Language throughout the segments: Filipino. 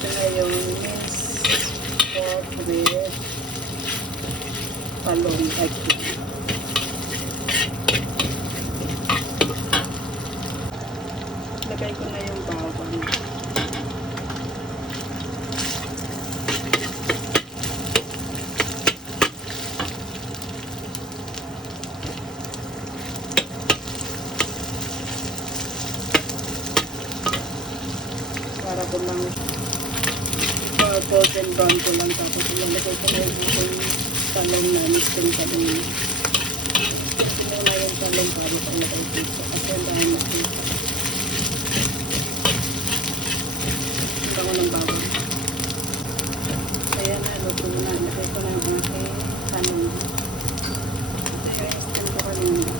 Ito na yung minced pork with talong egg. Lagay ko na yung bawang. Para ko lang golden brown ko lang, tapos ilalagay ko na yung talong na misting talong. Ito muna yung talong para palagay dito kasi ang dahil makita. Handa ko ng bawang. Kaya na, luto na. Lagay ko na yung aking talong. Ito yung istin ko kanina.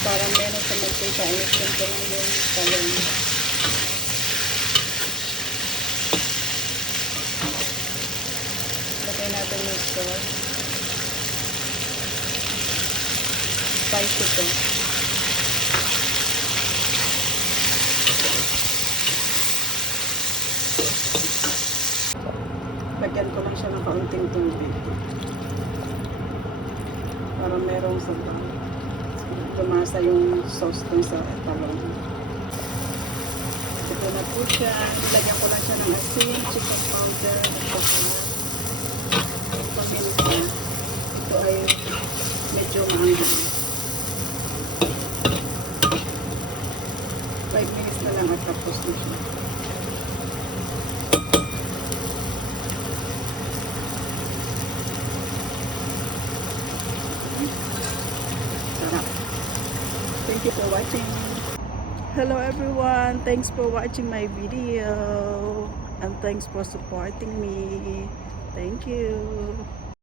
Parang meron sa mantika, inistin ko lang yung talong. Lagay natin yung sauce. Spicy to. Lagyan ko lang siya ng kaunting tubig. Para merong sabaw. Lumasa yung sauce dun sa talong. Ito na po siya. Nilagyan ko lang siya ng asin, chicken powder, at saka paminta. Ito ay medyo maanghang. 5 minutes na lang at tapos na siya. Sarap. Thank you for watching. Hello everyone. Thanks for watching my video. And thanks for supporting me. Thank you.